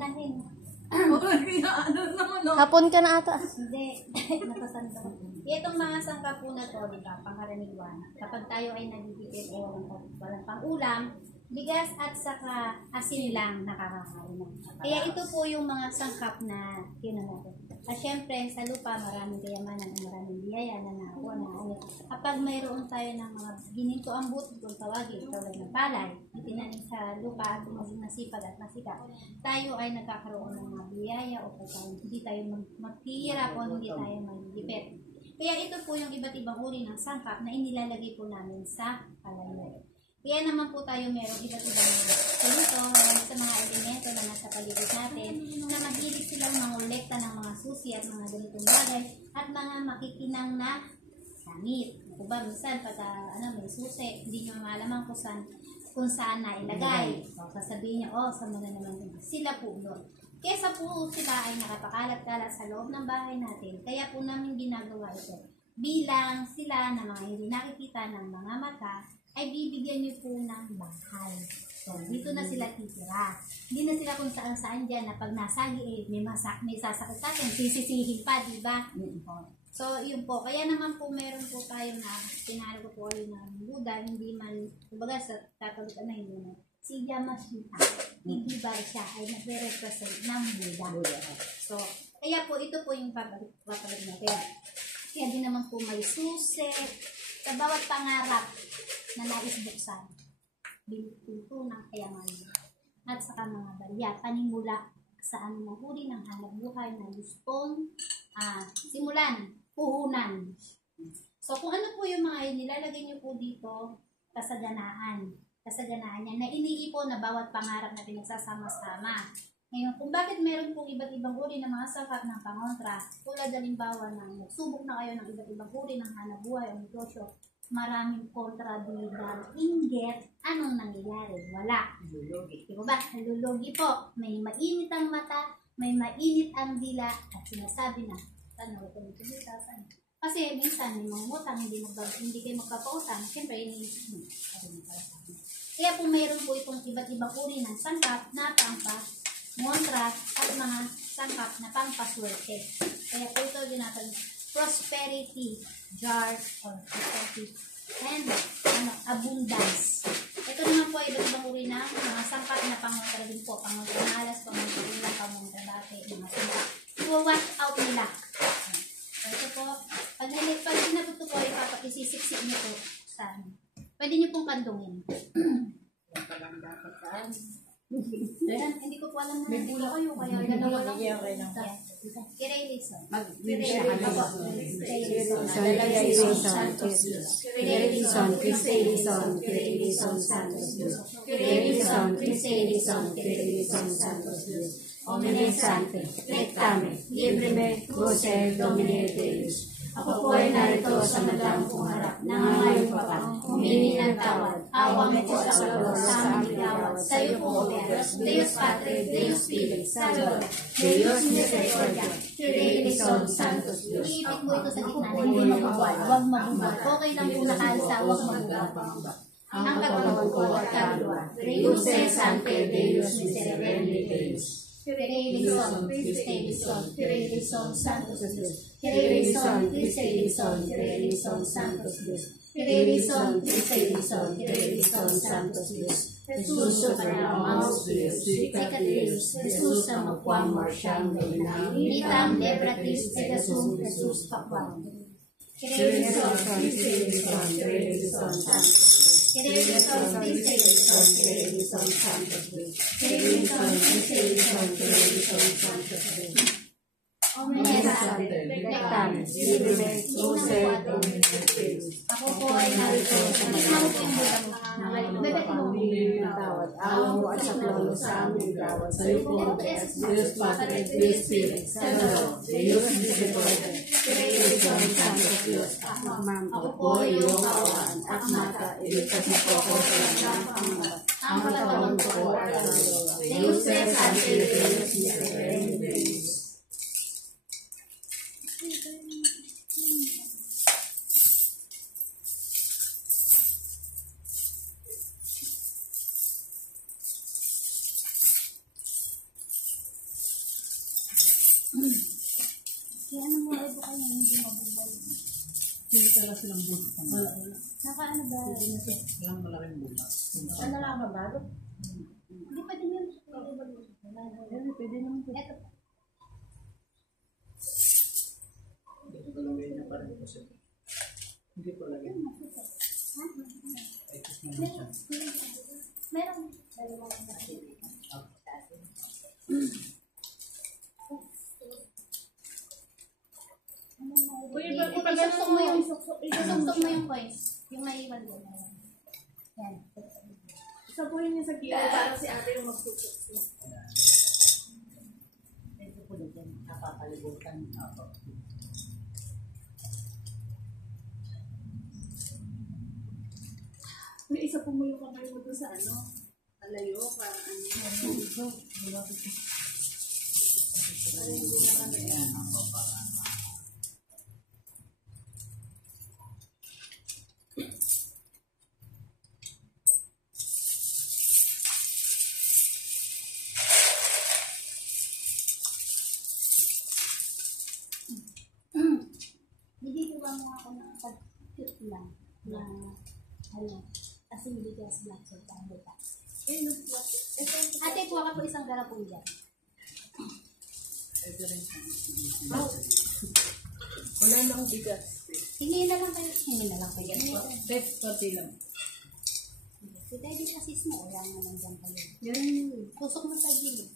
unahin. Hapon ka na ata. Hindi, nakasanda. Itong mga sangkap po na to, di ba, pangkaraniwan. Kapag tayo ay nagtitipid o walang pang-ulam, bigas at saka asin lang nakakakain na. Kaya ito po yung mga sangkap na yun na natin. At syempre, sa lupa, maraming kayamanan at maraming biyaya na nakuha na. Kapag mayroon tayo ng mga gininto ang buto, kung tawagin, tulad ng palay, itinanim sa lupa at maging masipag at masikap, tayo ay nagkakaroon ng mga biyaya o hindi tayo maghihirap o hindi tayo magigipit. Kaya ito po yung iba't ibang uri ng sangkap na inilalagay po namin sa palayan. Kaya naman po tayo merong iba't ibang solito sa mga elemento na nasa paligid natin na mahilig silang mangolekta ng mga susi at mga ganitong bagay at mga makikinang na gamit. Diba, minsan pag may susi, hindi nyo malaman kung saan na ilagay. So, sasabihin nyo, sama na naman sila po doon. Kesa po sila ay nakapakalat-kalat sa loob ng bahay natin, kaya po namin ginagawa ito. Bilang sila na mga hindi nakikita ng mga mata, ay bibigyan niyo po ng bahay. So, dito na sila titira. Hindi na sila kung saan-saan dyan na pag nasagi, may sasakit sa akin, sisisihin pa, di ba? So, yun po. Kaya naman po, meron po tayo na, pinalo ko po ulit ng Buddha, hindi man, kumbaga sa tatalutan na hindi na, si Yamashita, hindi ba siya ay nagre-represent ng Buddha. So, kaya po, ito po yung papalit na. Kaya din naman po may susi, sa bawat pangarap na nais buksan, pinto ng kayamanan at saka mga barya, panimula sa anumang uri ng hanap buhay na gustong simulan, puhunan. So kung ano po yung mga nilalagay niyo po dito, kasaganaan niya na iniipon na bawat pangarap na pinagsasama-sama. Ngayon, kung bakit meron pong iba't ibang uri ng mga sangkap ng pangontra, tulad halimbawa ng nagsubok na kayo ng iba't ibang uri ng hanap buhay o negosyo, maraming kontrabidang inggit, anong nangyayari? Wala. Diba ba? Nalulugi po. May mainit ang mata, may mainit ang dila, at sinasabi na, tanong ito dito dito, saan? Kasi minsan, may mga utang, hindi kayo magpapautang, siyempre, kaya po mayroon po itong iba't ibang uri ng sangkap na montra at mga sangkap na pampaswerte. Kaya po ito natin prosperity jar or prosperity and abundance. Ito naman po ay iba't ibang uri ng mga sangkap na pangontra din po. Pangontra malas, pangontra ulang, pangontra dati, mga sangkap. I-wash out nila. So ito po, pag sinabot ko po, isisiksik niyo po sa pwede niyo pong kandungin. Ayan, hindi ko po alam na nandito kayo, kaya dalawa lang. Kirelison. Omne Sante, Rectame, Libreme, Cruce, Domine Deus. Ako po ay narito sa madamong kong harap, nangangayon pa pa, humingi ng tawad, awa mo po sa kalor sa aming tawad, sa iyo po, Deus Padre, Deus Filii, Salvador, Deus Misericordia, Kyrie eleison, Santos Deus. Iipit mo ito sa gitna na hindi mabubuhat, huwag mabubuhat. Okay lang po nakalsa, huwag mabubuhat. Ang katawan ko at kaluluwa, Deus Sante, Deus Misericorde Deus. Kyrie eleison, Christe eleison, Kyrie eleison, Santos Deus. Kyrie eleison, Christe eleison, Kyrie eleison, Santos Deus. Kyrie eleison, Christe eleison, Kyrie eleison, Santos Deus. Jesus supernamaos Deus, suicat Deus, Jesus amaquam marciam dominam, Itam lebratis edasum Jesus paquam. Kyrie eleison, Christe eleison, Kyrie eleison, Santos Deus. Kyrie eleison, Christe eleison, Kyrie eleison, Santos Deus. Kyrie eleison, Christe eleison, Kyrie eleison, Santos Deus. Omne Sante, Rectame, Libreme, Cruce, Domine Deus. ako po ay narito sa madamong Humingi ng tawad, awa mo at saklolo sa aming gawad, sa iyo po, Deus Padre, Deus Filii, Salvador, Deus Misericordia, Kyrie eleison, Santos Deus. Ako po iyong kaawaan at mata, iligtas mo po ako sa lahat ng pangalan. Ang katawan ko po at kaluluwa. Deus Sante, Deus Misericorde Deus. mga iba kayo hindi mabubal. Hindi pala silang butas. Wala. Nakaano ba? Walang malaking butas. Ano lang mabalot? Hindi pwede yun. Pwede naman. Ito. Ito talaga niya pa rin kasi. Hindi pa lagi. Meron. Isuksok mo yung coins. Yung naiwan doon. Yan. Sabuhin niya sa gilid para si ate yung magsuksok. Ito po dito. Napapalibutan. May isa po mo yung kamay mo doon sa ano, alayo, para ano. Para hindi naman yan. Bibigyan mo ako ng pag-cute lang na ano, kasi hindi gas black salt ang buta. Ate, kuha ka po isang garapon dyan. Ito rin. Wala na akong bigas. Hingi na lang kayo. Hingi na lang kayo. Text pati lang. Si Teddy assist mo, wala nga lang dyan kayo. Yan. Tusok mo sa gilid.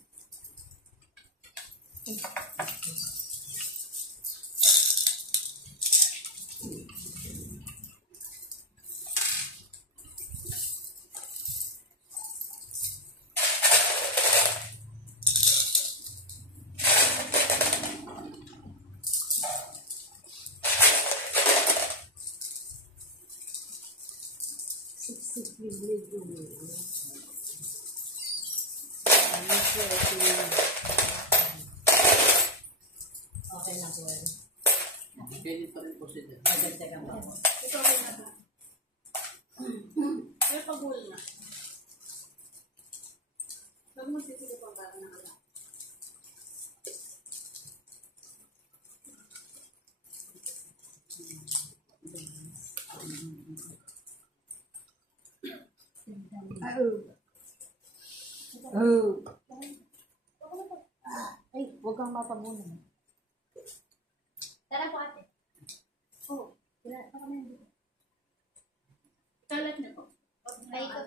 Okay na po. Pwede pa rin po sila. Agad-dagang pa po. Ito okay na ba? Ay, pag-uwi na. Huwag mo sisili pa para nakala. Ay, huwag kang mapamunan. Tara po ate. Oh, Tara, ako na yun. kalat na po. Paikot.